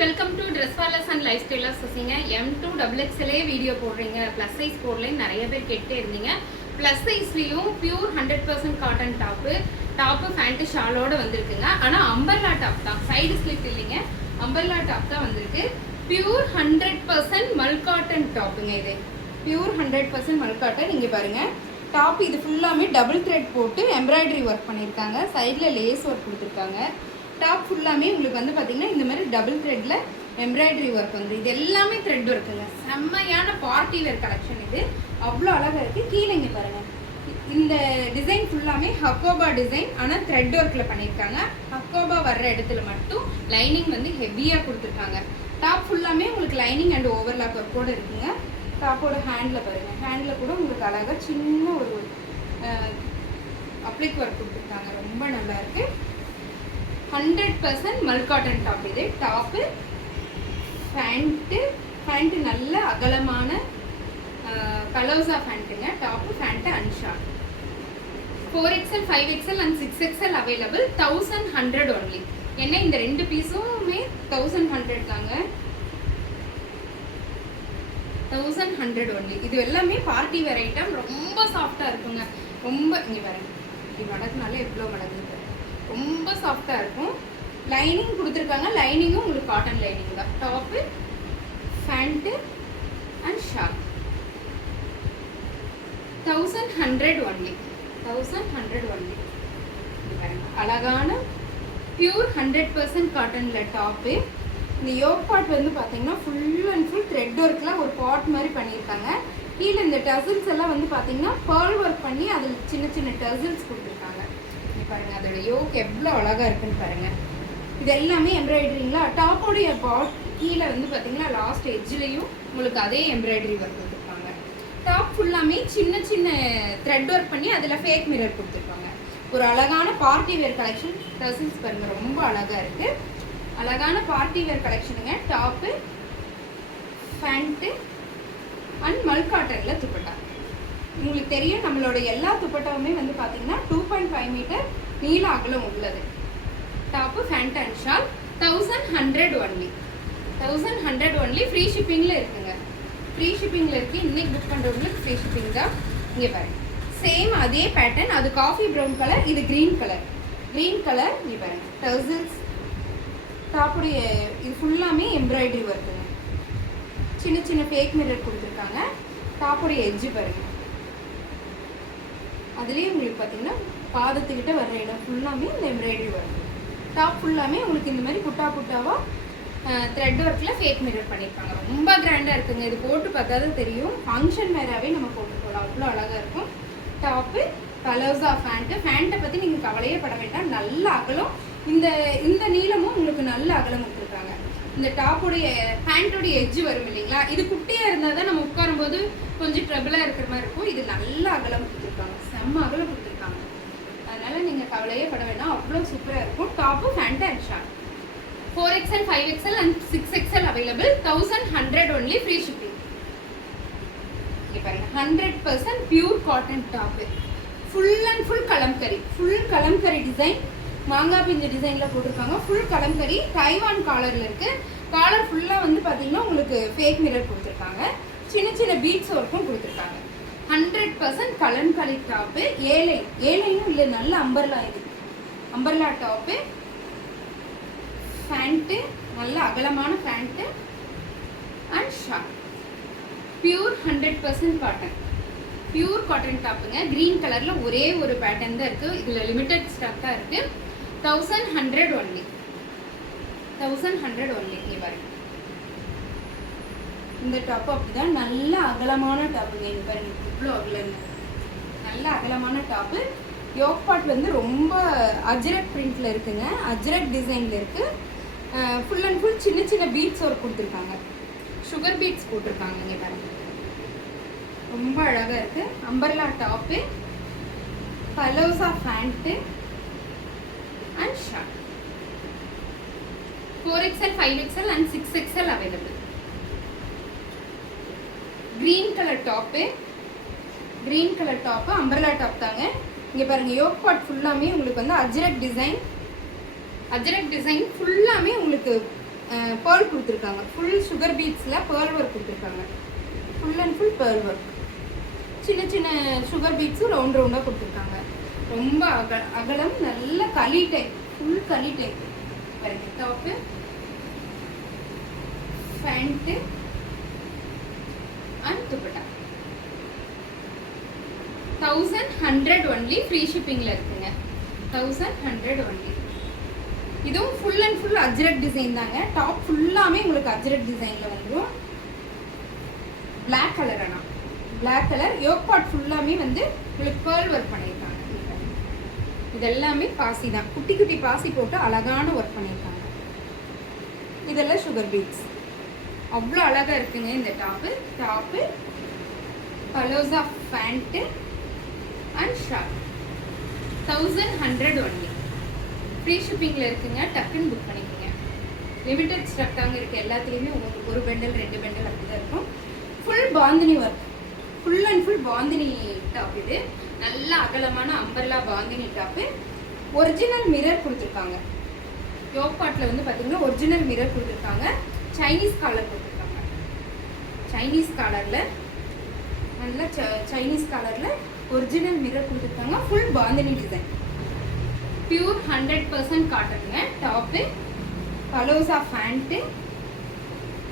Welcome to dress wallers and life stylers. M2XXL video போடுறீங்க, plus size போடலன்னு நிறைய பேர் கேட்டே இருந்தீங்க. ப்ளஸ் சைஸ்லேயும் பியூர் 100% காட்டன் டாப்பு ஃபேண்ட்டு ஷாலோடு வந்திருக்குங்க. ஆனால் அம்பர்லா டாப் தான், சைடு ஸ்லிப் இல்லைங்க, அம்பர்லா டாப் தான் வந்திருக்கு. Pure 100% mul cotton டாப்புங்க. இது பியூர் 100% மல் காட்டன். இங்கே பாருங்கள், டாப் இது ஃபுல்லாமே டபுள் த்ரெட் போட்டு எம்ப்ராய்டரி ஒர்க் பண்ணியிருக்காங்க. சைடில் லேஸ் ஒர்க் கொடுத்துருக்காங்க. டாப் ஃபுல்லாமே உங்களுக்கு வந்து பார்த்திங்கன்னா இந்த மாதிரி டபுள் த்ரெட்டில் எம்ப்ராய்டரி ஒர்க் வந்து இது எல்லாமே த்ரெட் ஒர்க்குங்க. செம்மையான பார்ட்டி வேர் கலெக்ஷன். இது அவ்வளோ அழகாக இருக்குது. கீழே இங்கே பாருங்கள், இந்த டிசைன் ஃபுல்லாமே ஹக்கோபா டிசைன், ஆனால் த்ரெட் ஒர்க்கில் பண்ணியிருக்காங்க. ஹக்கோபா வர்ற இடத்துல மட்டும் லைனிங் வந்து ஹெவியாக கொடுத்துருக்காங்க. டாப் ஃபுல்லாமே உங்களுக்கு லைனிங் அண்ட் ஓவர்லாக் ஒர்க்கோடு இருக்குங்க. டாப்போட ஹேண்டில் பாருங்கள், ஹேண்டில் கூட உங்களுக்கு அழகாக சின்ன ஒரு அப்ளிக் ஒர்க் கொடுத்துருக்காங்க. ரொம்ப நல்லாயிருக்கு. 100% மல் காட்டன் டாப். இது டாப்பு பேண்ட்டு நல்ல அகலமான கலர்ஸா பேண்ட்டுங்க. Top pant and shawl. 4XL 5XL and 6XL available. 1100 only. ஏன்னா இந்த ரெண்டு பீஸுமே 1100 தாங்க. 1100 ஒன்லி. இது எல்லாமே பார்ட்டி வேர் ஐட்டம். ரொம்ப சாஃப்டாக இருக்குங்க. ரொம்ப இங்கே பாருங்க, இப்படி மடக்குனால எவ்வளோ மடங்கு, ரொம்ப சாஃப்டாக இருக்கும். லைனிங் கொடுத்துருக்காங்க. லைனிங்கும் உங்களுக்கு காட்டன் லைனிங் தான். Top pant and shawl. 1100 only. 1100 only. அழகான பியூர் 100% காட்டனில் டாப்பு. இந்த யோக் பார்ட் வந்து பார்த்தீங்கன்னா ஃபுல் அண்ட் ஃபுல் த்ரெட் ஒர்க்கில் ஒரு பாட் மாதிரி பண்ணியிருக்காங்க. கீழே இந்த டசில்ஸ் எல்லாம் வந்து பார்த்தீங்கன்னா பேர்ல் ஒர்க் பண்ணி அதில் சின்ன சின்ன டசில்ஸ் கொடுத்துருக்காங்க. பாருங்கள், அதோட யோக் எவ்வளோ அழகாக இருக்குன்னு பாருங்கள். இது எல்லாமே எம்ப்ராய்டரிங்களா. டாப்போடைய பாட் கீழே வந்து பார்த்தீங்கன்னா லாஸ்ட் எட்ஜ்லேயும் உங்களுக்கு அதே எம்ப்ராய்டரி ஒர்க் கொடுத்துருக்காங்க. டாப் ஃபுல்லாமே சின்ன சின்ன த்ரெட் ஒர்க் பண்ணி அதில் ஃபேக் மிரர் கொடுத்துருக்காங்க. ஒரு அழகான பார்ட்டி வேர் கலெக்ஷன். டசில்ஸ் பாருங்கள், ரொம்ப அழகாக இருக்குது. அழகான பார்ட்டி வேர் கலெக்ஷனுங்க. டாப்பு பேண்ட்டு அண்ட் மல் காட்டனில் துப்பட்டா. உங்களுக்கு தெரியும், நம்மளோட எல்லா துப்பட்டாவுமே வந்து பார்த்தீங்கன்னா 2.5 மீட்டர் நீள அகலம் உள்ளது. Top pant and shawl. 1100 only. 1100 only. Free ஷிப்பிங்கில் இருக்குங்க. ஃப்ரீ ஷிப்பிங்கில் இருக்குது. இன்னைக்கு புக் பண்ணுறவங்களுக்கு ஃப்ரீ ஷிப்பிங் தான். இங்கே பாருங்க, சேம் அதே பேட்டர்ன். அது காஃபி ப்ரௌன் கலர், இது க்ரீன் கலர். Green colour. இங்கே பாருங்க, டர்சில்ஸ். டாப்புடைய இது ஃபுல்லாமே எம்ப்ராய்டரி ஒர்க்குங்க. சின்ன சின்ன ஃபேக் மிரர் கொடுத்துருக்காங்க. டாப்புடைய எட்ஜு பாருங்கள், அதுலேயே உங்களுக்கு பார்த்தீங்கன்னா பாதத்துக்கிட்ட வர்ற இடம் ஃபுல்லாமே இந்த எம்ப்ராய்டரி ஒர்க். டாப் ஃபுல்லாமே உங்களுக்கு இந்த மாதிரி புட்டாவாக த்ரெட் ஒர்க்கில் ஃபேக் மிரர் பண்ணியிருக்காங்க. ரொம்ப கிராண்டாக இருக்குங்க. இது போட்டு பார்த்தா தான் தெரியும். ஃபங்க்ஷன் வேறாகவே நம்ம போட்டு போகலாம், அவ்வளோ அழகாக இருக்கும். டாப்பு கலர்ஸா ஃபேண்ட்டை பற்றி நீங்கள் கவலையே பட வேண்டாம். நல்ல அகலம். இந்த நீளமும் உங்களுக்கு நல்ல அகலம் கொடுத்துருக்காங்க. இந்த டாப்புடைய பேண்ட்டோடைய எட்ஜு வரும் இல்லைங்களா, இது குட்டியாக இருந்தால் தான் நம்ம உட்காரும்போது கொஞ்சம் ட்ரபிளாக இருக்கிற மாதிரி இருக்கும். இது நல்ல அகலம் கொடுத்துருக்காங்க, செம்ம அகலம் கொடுத்துருக்காங்க. அதனால் நீங்கள் கவலையே பட வேண்டாம், அவ்வளோ சூப்பராக இருக்கும். Top pant and short. 4XL 5XL and 6XL available. 1100 only. Free shipping. இங்கே பாருங்கள், 100% pure cotton top. Full and full Kalamkari. Full Kalamkari design. மாங்காய் பிஞ்சு டிசைனில் போட்டிருக்காங்க. ஃபுல் கலம்கரி. தைவான் காலரில் இருக்குது. காலர் ஃபுல்லாக வந்து பார்த்தீங்கன்னா உங்களுக்கு ஃபேக் மிரர் கொடுத்துருக்காங்க. சின்ன சின்ன பீட்ஸ் ஒர்க்கும் கொடுத்துருக்காங்க. 100% கலம்கரி டாப்பு. ஏழையும் இல்லை, நல்ல அம்பர்லா. இது அம்பர்லா டாப்பு. பேண்ட்டு நல்ல அகலமான pant and shawl. Pure 100% cotton. Pure cotton டாப்புங்க. க்ரீன் கலரில் ஒரே ஒரு பேட்டர்ன் தான் இருக்குது. இதில் லிமிட்டட் ஸ்டாக்காக இருக்குது. 1100 ஒன்லி. 1100 ஒன்லி. இங்கே பாருங்க, இந்த டாப்பு அப்படிதான் நல்ல அகலமான டாப்புங்க. இங்கே பாருங்க, இவ்வளோ அகலம், நல்ல அகலமான டாப்பு. யோக் பார்ட் வந்து ரொம்ப அஜ்ரக் பிரிண்டில் இருக்குங்க. அஜ்ரக் டிசைனில் இருக்குது. ஃபுல் அண்ட் ஃபுல் சின்ன சின்ன பீட்ஸ் ஒர்க் கொடுத்துருக்காங்க. சுகர் பீட்ஸ் போட்டிருக்காங்க. இங்கே பாருங்க, ரொம்ப அழகாக இருக்குது. Umbrella top. Palazzo pant and short. 4XL 5XL and 6XL available. Green colour top. Green colour top umbrella top தாங்க. இங்கே பாருங்கள், யோக் பார்ட் ஃபுல்லாமே உங்களுக்கு வந்து அஜ்ரக் டிசைன் ஃபுல்லாமே உங்களுக்கு பேர்ல் கொடுத்துருக்காங்க. ஃபுல் சுகர் பீட்ஸில் பேர்ல் ஒர்க் கொடுத்துருக்காங்க. Full and full pearl work. சின்ன சின்ன சுகர் பீட்ஸும் ரவுண்ட் ரவுண்டாக கொடுத்துருக்காங்க. ரொம்ப அகலம், நல்ல களி டைப், ஃபுல் களி டைப். பாருங்க, top, pant and dupatta. 1100 only. Free ஷிப்பிங்கில் இருக்குங்க. 1100 ஒன்லி. இதுவும் full and full Ajrakh design தாங்க. டாப் ஃபுல்லாமே உங்களுக்கு அஜ்ரக் டிசைனில் வந்துடும். Black colour. ஆனால் பிளாக் கலர். யோக் பார்ட் ஃபுல்லாமே வந்து உங்களுக்கு பேர்ல் ஒர்க் பண்ணியிருக்காங்க. இதெல்லாமே பாசி தான். குட்டி குட்டி பாசி போட்டு அழகான ஒர்க் பண்ணியிருக்காங்க. இதெல்லாம் சுகர் பீட்ஸ். அவ்வளோ அழகாக இருக்குங்க இந்த top. Palazzo pant and shawl. 1100 only. Free ஷிப்பிங்கில் இருக்குங்க. டக்குன்னு புக் பண்ணிக்கோங்க. லிமிட்டட் ஸ்டாக் தாங்க இருக்குது. எல்லாத்துலேயுமே உங்களுக்கு ஒரு பெண்டல் 2 பெண்டல் அப்படி தான் இருக்கும். Full bandhani work. Full and full bandhani top. இது நல்ல அகலமான umbrella bandhani top. Original mirror கொடுத்துருக்காங்க. யோக் பார்ட்டில் வந்து பார்த்தீங்கன்னா ஒரிஜினல் மிரர் கொடுத்துருக்காங்க. சைனீஸ் காலர் கொடுத்துருக்காங்க. சைனீஸ் காலரில் நல்ல சைனீஸ் காலரில் ஒரிஜினல் மிரர் கொடுத்துருக்காங்க. Full bandhani design. பியூர் 100% காட்டனுங்க. Top, palazzo pant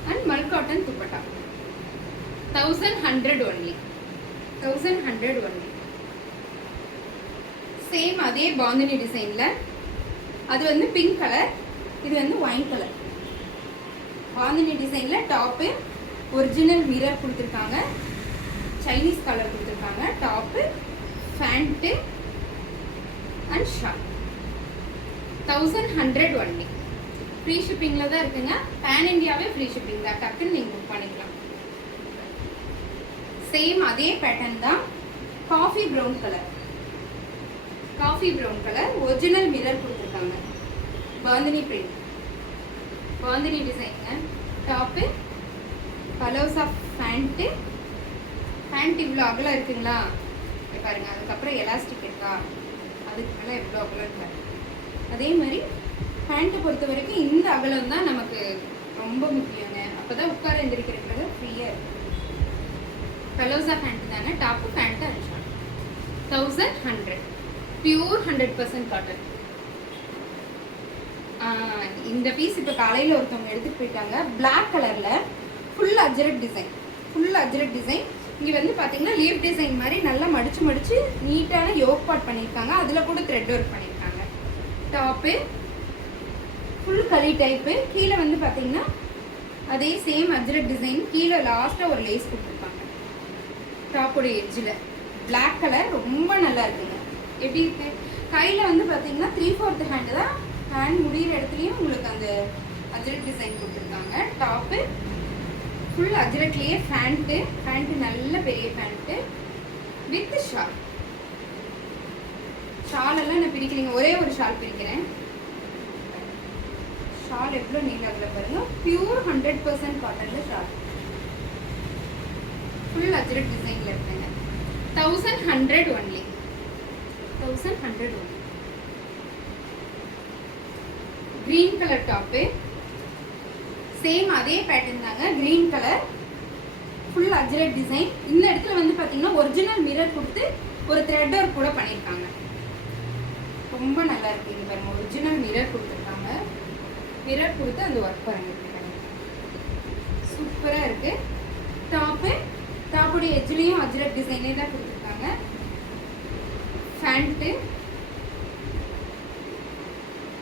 and mul cotton dupatta. 1100 only. 1100 only. Same அதே பாந்தினி டிசைனில். அது வந்து பிங்க் கலர், இது வந்து ஒயின் கலர். பாந்தினி டிசைனில் டாப்பு, ஒரிஜினல் மிரர் கொடுத்துருக்காங்க. சைனீஸ் கலர் கொடுத்துருக்காங்க. Top, pant and shawl. 1100 only. Free ஷிப்பிங்கில் தான் இருக்குங்க. பேன் இண்டியாவே ஃப்ரீ ஷிப்பிங் தான். டக்குன்னு நீங்கள் புக் பண்ணிக்கலாம். சேம் அதே பேட்டர்ன் தான். Coffee brown colour. Original mirror கொடுத்துருக்காங்க. பாந்தினி பிரிண்ட், பாந்தினி டிசைனுங்க. Top, palazzo pant. பேண்ட் இவ்வளோ அகலம் இருக்குங்களா பாருங்க. அதுக்கப்புறம் எலாஸ்டிக் இருக்கா, அதுக்கு மேலே எவ்வளோ அகலம் இருக்காரு. அதே மாதிரி பேண்ட்டை பொறுத்த வரைக்கும் இந்த அகலம் தான் நமக்கு ரொம்ப முக்கியங்க. அப்போ தான் உட்கார எந்திரிக்கிறதுக்காக ஃப்ரீயாக இருக்கும். பலோசா பேண்ட் தானே. Top, pant and shawl. 1100. Pure 100% cotton. இந்த பீஸ் இப்போ காலையில் ஒருத்தவங்க எடுத்துகிட்டு போயிட்டாங்க. பிளாக் கலரில் ஃபுல் அஜ்ரக் டிசைன். இங்கே வந்து பார்த்தீங்கன்னா லீவ் டிசைன் மாதிரி நல்லா மடித்து நீட்டான யோக் பார்ட் பண்ணியிருக்காங்க. அதில் கூட த்ரெட் ஒர்க் பண்ணியிருக்காங்க. டாப்பு ஃபுல் களி டைப்பு. கீழே வந்து பார்த்தீங்கன்னா அதே சேம் அஜ்ரக் டிசைன். கீழே லாஸ்ட்டாக ஒரு லேஸ் கொடுத்துருப்பாங்க டாப்போடைய எட்ஜில். பிளாக் கலர் ரொம்ப நல்லா இருக்குங்க. எப்படி இருக்கு கையில் வந்து பார்த்தீங்கன்னா 3/4 ஹேண்டு தான். ஹேண்ட் முடிகிற இடத்துலையும் உங்களுக்கு அந்த அஜ்ரக் டிசைன் கொடுத்துருக்காங்க. டாப்பு ஃபுல் அஜ்ரக்லேயே. பேண்ட்டு நல்ல பெரிய பேண்ட்டு வித் ஷால். ஷாலெல்லாம் நான் பிரிக்கலைங்க, ஒரே ஒரு ஷால் பிரிக்கிறேன். ஷால் எவ்வளோ நீளாகல பாருங்க. பியூர் 100% காட்டனில் ஷால். ஃபுல் அஜ்ரக் டிசைனில் இருக்குங்க. 1100 only. 1100 only. Green colour top. Same அதே பேட்டர்ன் தாங்க. Green colour full Ajrakh design. இந்த இடத்துல வந்து பார்த்தீங்கன்னா ஒரிஜினல் மிரர் கொடுத்து ஒரு த்ரெட் ஒர்க் கூட பண்ணியிருக்காங்க. ரொம்ப நல்லா இருக்கு. இங்கே பாருங்க, ஒரிஜினல் மிரர் கொடுத்துருக்காங்க. மிரர் கொடுத்து அந்த ஒர்க் பாருங்க, சூப்பராக இருக்கு. டாப்புடைய எஜ்லேயும் அஜ்ரக் டிசைனே தான் கொடுத்துருக்காங்க. Pant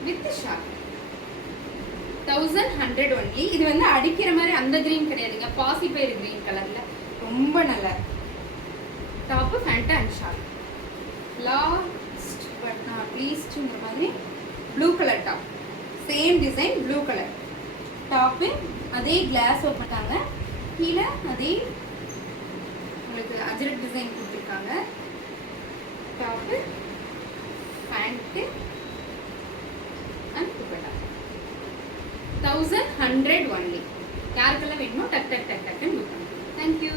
with shawl. 1100 ஒன்லி. இது வந்து அடிக்கிற மாதிரி அந்த கிரீன் கிடையாதுங்க. பாசி பயிர் கிரீன் கலர்ல ரொம்ப நல்லா இருக்கு. Top, pant and shawl. Last but not லீஸ்ட்ங்கிற மாதிரி blue colour top. Same design, blue colour top. அதே கிளாஸ் ஒர்க் பண்ணிட்டாங்க. கீழே அதே உங்களுக்கு அஜ்ரக் டிசைன் கொடுத்துருக்காங்க. Top, pant and dupatta. 1100 only. யாருக்கெல்லாம் வேணுமோ டக் டக்குன்னு புக் பண்ணுங்க. தேங்க்யூ.